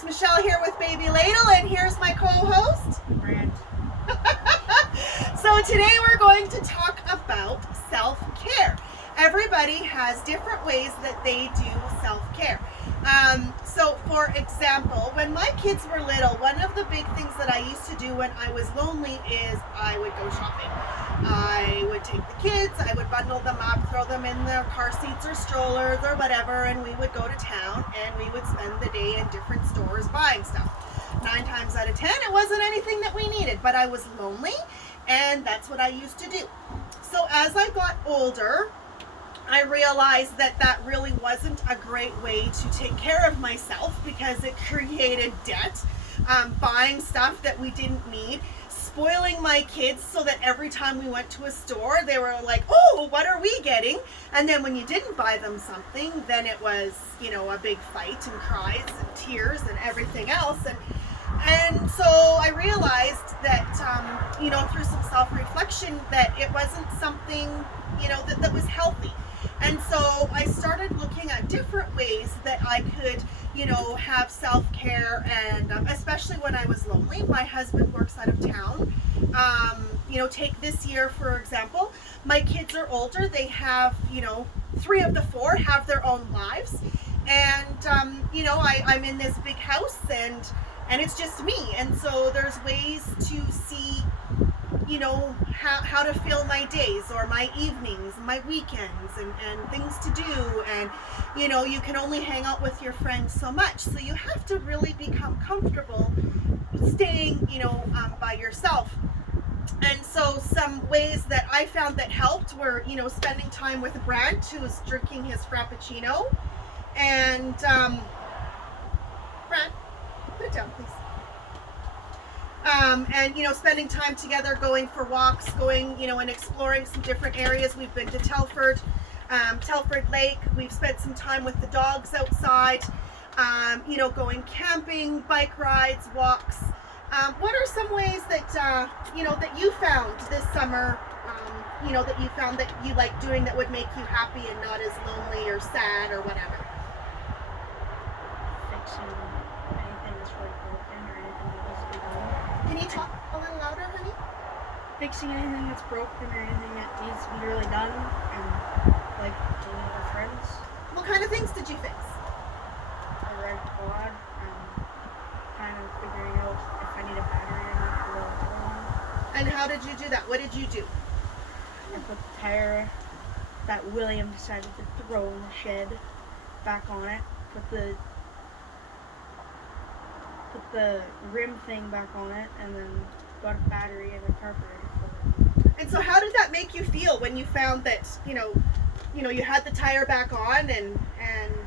it's Michelle here with Baby Ladle, and here's my co-host, Brand. So today we're going to talk about self-care. Everybody has different ways that they do self-care. So for example, when my kids were little, one of the big things that I used to do when I was lonely is I would go shopping. I would take the kids, I would bundle them up, throw them in their car seats or strollers or whatever, and we would go to town and we would spend the day in different stores buying stuff. 9 times out of 10, it wasn't anything that we needed, but I was lonely, and that's what I used to do. So as I got older, I realized that that really wasn't a great way to take care of myself because it created debt, buying stuff that we didn't need, spoiling my kids so that every time we went to a store, they were like, oh, what are we getting? And then when you didn't buy them something, then it was, a big fight and cries and tears and everything else. And so I realized that, through some self-reflection, that it wasn't something, that was healthy. And so I started looking at different ways that I could, have self-care, and especially when I was lonely. My husband works out of town. Take this year, for example. My kids are older. They have, 3 of the 4 have their own lives. And, I'm in this big house, and it's just me. And so there's ways to see, how to fill my days or my evenings, my weekends, and things to do. And, you can only hang out with your friends so much. So you have to really become comfortable staying, by yourself. And so some ways that I found that helped were, spending time with Brant, who was drinking his Frappuccino. And, Brant, put it down, please. Spending time together, going for walks, going, and exploring some different areas. We've been to Telford Lake. We've spent some time with the dogs outside, going camping, bike rides, walks. What are some ways that, that you found this summer, that you found that you like doing that would make you happy and not as lonely or sad or whatever? Fixing anything that's really broken or anything that needs to be done. Can you talk a little louder, honey? Fixing anything that's broken or anything that needs to be really done, and like being with friends. What kind of things did you fix? A red quad, and kind of figuring out if I need a battery or not for the other one. And how did you do that? What did you do? I put the tire that William decided to throw in the shed back on it. Put the rim thing back on it, and then got a battery and a carburetor for it. And so how did that make you feel when you found that, you had the tire back on and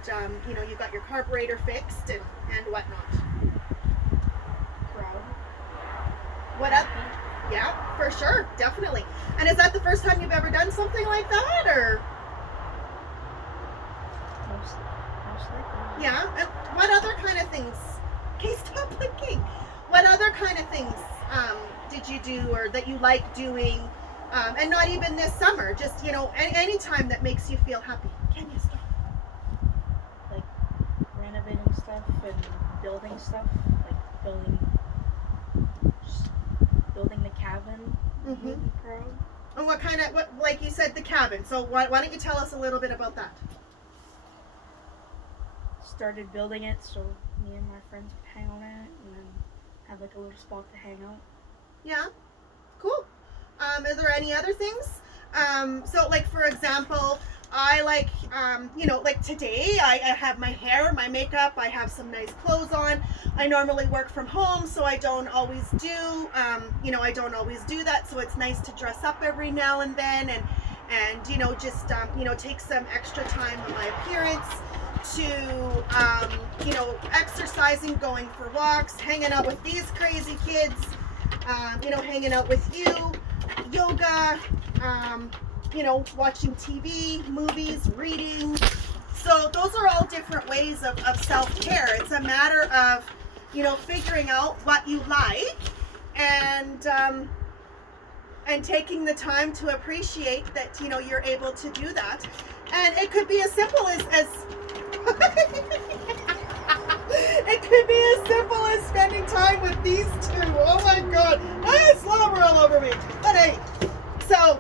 you got your carburetor fixed and whatnot? Proud. What up? Yeah, for sure, definitely. And is that the first time you've ever done something like that, or? Most likely. Yeah. And what other kind of things? Okay, stop blinking. What other kind of things did you do, or that you like doing? And not even this summer, just, any time that makes you feel happy. Can you stop? Like renovating stuff and building stuff, like building the cabin. Mm-hmm. Really proud. And what like you said, the cabin. So why don't you tell us a little bit about that? Started building it so me and my friends could hang on it, and then have like a little spot to hang out. Yeah, cool. Are there any other things? So like, for example, I like, like today I have my hair, my makeup, I have some nice clothes on. I normally work from home, so I don't always do, that. So it's nice to dress up every now and then and just, take some extra time on my appearance to, exercising, going for walks, hanging out with these crazy kids, hanging out with you, yoga, watching TV, movies, reading. So those are all different ways of self-care. It's a matter of, figuring out what you like and taking the time to appreciate that, you're able to do that. And it could be as simple as it could be as spending time with these two. Oh my God. Slobber all over me. But hey, so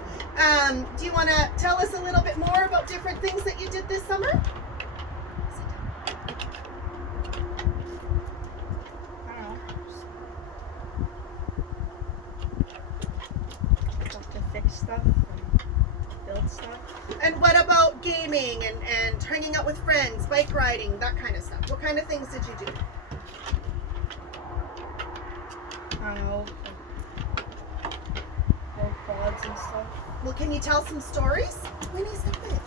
do you want to tell us a little bit more about different things that you did this summer? I don't know. Stuff to fix stuff and build stuff. And what about gaming and hanging out with friends, bike riding, that kind of stuff? What kind of things did you do? I don't know. Build quads and stuff. Well, can you tell some stories? Winnie, stop it.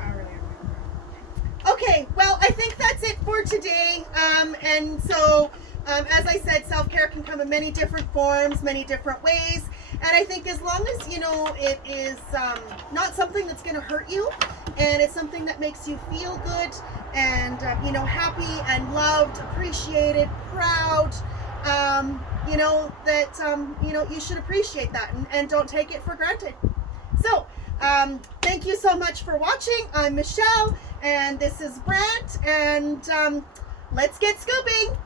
I don't really remember. Okay, well, I think that's it for today. And so, as I said, self-care can come in many different forms, many different ways. And I think as long as, you know, it is not something that's going to hurt you, and it's something that makes you feel good and, you know, happy and loved, appreciated, proud, you know, that, you know, you should appreciate that and don't take it for granted. So, thank you so much for watching. I'm Michelle, and this is Brant, and let's get scooping.